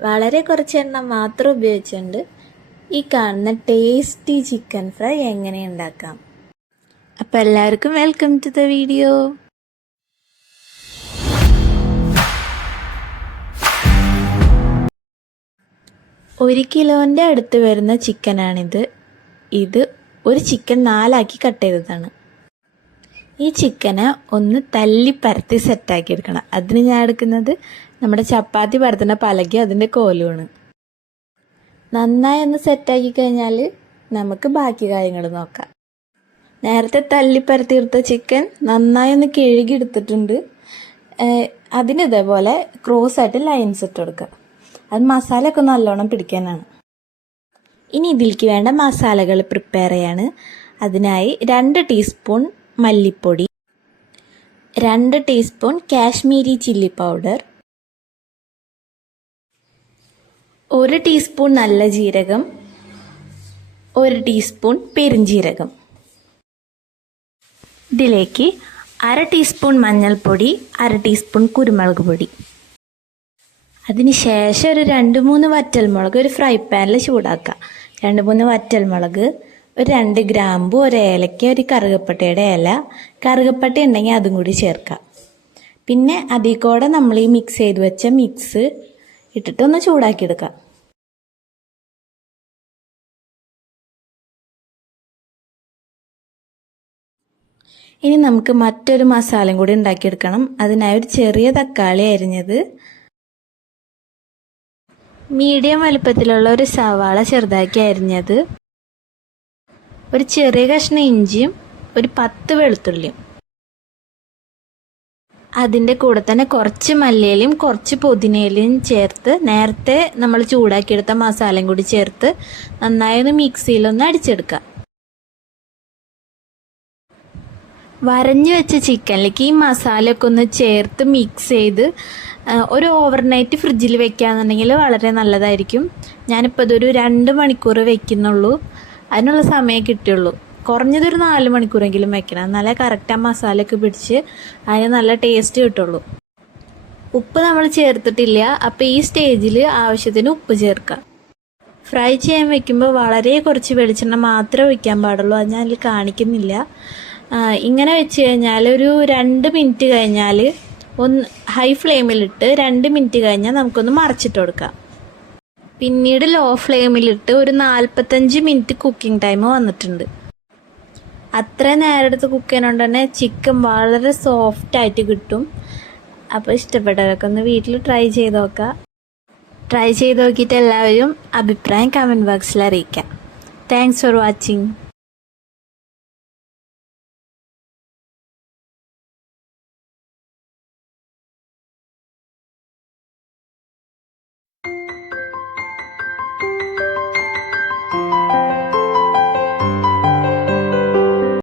വളരെ കുറച്ച് എണ്ണ മാത്രം ഉപയോഗിച്ചുകൊണ്ട് ഈ കാണുന്ന ടേസ്റ്റി ചിക്കൻ ഫ്രൈ എങ്ങനെ ഉണ്ടാക്കാം. അപ്പോൾ എല്ലാവർക്കും വെൽക്കം ടു ദ വീഡിയോ. ഒരു കിലോൻ്റെ അടുത്ത് വരുന്ന ചിക്കനാണിത്. ഇത് ഒരു ചിക്കൻ 4 ആക്കി കട്ട് ചെയ്തതാണ്. ഈ ചിക്കനെ ഒന്ന് തല്ലി പരത്തി സെറ്റാക്കി എടുക്കണം. അതിന് ഞാൻ എടുക്കുന്നത് നമ്മുടെ ചപ്പാത്തി പരത്തുന്ന പലകയും അതിൻ്റെ കോലുമാണ്. നന്നായി ഒന്ന് സെറ്റാക്കി കഴിഞ്ഞാൽ നമുക്ക് ബാക്കി കാര്യങ്ങൾ നോക്കാം. നേരത്തെ തല്ലി പരത്തിയെടുത്ത ചിക്കൻ നന്നായി ഒന്ന് കഴുകിയെടുത്തിട്ടുണ്ട്. അതിന് ഇതേപോലെ ക്രോസ് ആയിട്ട് ലൈൻസ് ഇട്ട് കൊടുക്കുക. അത് മസാലയൊക്കെ നല്ലോണം പിടിക്കാനാണ്. ഇനി ഇതിലേക്ക് വേണ്ട മസാലകൾ പ്രിപ്പയർ ചെയ്യാണ്. അതിനായി 2 ടീസ്പൂൺ മല്ലിപ്പൊടി, 2 teaspoon Kashmiri chilli powder, 1 teaspoon നല്ല ജീരകം, 1 ടീസ്പൂൺ പെരുംജീരകം. ഇതിലേക്ക് 1/2 ടീസ്പൂൺ മഞ്ഞൾപ്പൊടി, 1/2 ടീസ്പൂൺ കുരുമുളക് പൊടി. അതിനുശേഷം ഒരു 2-3 വറ്റൽമുളക് ഒരു ഫ്രൈ പാനിൽ ചൂടാക്കുക. 2-3 വറ്റൽമുളക്, ഒരു 2 ഗ്രാമ്പു, ഒരു ഏലക്ക, ഒരു കറുകപ്പട്ടയുടെ ഇല, കറുകപ്പട്ട ഉണ്ടെങ്കിൽ അതും കൂടി ചേർക്കാം. പിന്നെ അതിൽ കൂടെ നമ്മൾ ഈ മിക്സ് ചെയ്ത് വെച്ച മിക്സ് ഇട്ടിട്ട് ഒന്ന് ചൂടാക്കിയെടുക്കാം. ഇനി നമുക്ക് മറ്റൊരു മസാലയും കൂടി ഉണ്ടാക്കിയെടുക്കണം. അതിനായി ഒരു ചെറിയ തക്കാളി അരിഞ്ഞത്, മീഡിയം വലുപ്പത്തിലുള്ള ഒരു സവാള ചെറുതാക്കി അരിഞ്ഞത്, ഒരു ചെറിയ കഷ്ണം ഇഞ്ചിയും, ഒരു 10 വെളുത്തുള്ളിയും. അതിൻ്റെ കൂടെ തന്നെ കുറച്ച് മല്ലിയിലയും കുറച്ച് പുതിനയിലയും ചേർത്ത് നേരത്തെ നമ്മൾ ചൂടാക്കിയെടുത്ത മസാലയും കൂടി ചേർത്ത് നന്നായി ഒന്ന് മിക്സിയിലൊന്ന് അടിച്ചെടുക്കുക. വരഞ്ഞു വെച്ച ചിക്കനിലേക്ക് ഈ മസാലയൊക്കെ ഒന്ന് ചേർത്ത് മിക്സ് ചെയ്ത് ഒരു ഓവർനൈറ്റ് ഫ്രിഡ്ജിൽ വെക്കുകയാണെന്നുണ്ടെങ്കിൽ വളരെ നല്ലതായിരിക്കും. ഞാനിപ്പോൾ ഇതൊരു 2 മണിക്കൂർ വെക്കുന്നുള്ളൂ. അതിനുള്ള സമയം കിട്ടിയുള്ളൂ. കുറഞ്ഞതൊരു 4 മണിക്കൂറെങ്കിലും വെക്കണം. എന്നാലേ കറക്റ്റ് ആ മസാലയൊക്കെ പിടിച്ച് അതിന് നല്ല ടേസ്റ്റ് കിട്ടുള്ളൂ. ഉപ്പ് നമ്മൾ ചേർത്തിട്ടില്ല. അപ്പോൾ ഈ സ്റ്റേജിൽ ആവശ്യത്തിന് ഉപ്പ് ചേർക്കുക. ഫ്രൈ ചെയ്യാൻ വെക്കുമ്പോൾ വളരെ കുറച്ച് വെളിച്ചെണ്ണ മാത്രമേ ഒഴിക്കാൻ പാടുള്ളൂ. അത് ഞാൻ അതിൽ കാണിക്കുന്നില്ല. ഇങ്ങനെ വെച്ച് കഴിഞ്ഞാൽ ഒരു 2 മിനിറ്റ് കഴിഞ്ഞാൽ ഒന്ന് ഹൈ ഫ്ലെയിമിലിട്ട് 2 മിനിറ്റ് കഴിഞ്ഞാൽ നമുക്കൊന്ന് മറച്ചിട്ട് കൊടുക്കാം. പിന്നീട് ലോ ഫ്ലെയിമിലിട്ട് ഒരു 45 മിനിറ്റ് കുക്കിംഗ് ടൈം വന്നിട്ടുണ്ട്. അത്ര നേരം എടുത്ത് കുക്ക് ചെയ്യുന്നതുകൊണ്ട് തന്നെ ചിക്കൻ വളരെ സോഫ്റ്റായിട്ട് കിട്ടും. അപ്പോൾ ഇഷ്ടപ്പെട്ടവരൊക്കെ ഒന്ന് വീട്ടിൽ ട്രൈ ചെയ്ത് നോക്കുക. ട്രൈ ചെയ്ത് നോക്കിയിട്ട് എല്ലാവരും അഭിപ്രായം കമൻറ്റ് ബോക്സിൽ അറിയിക്കാം. Thanks for watching.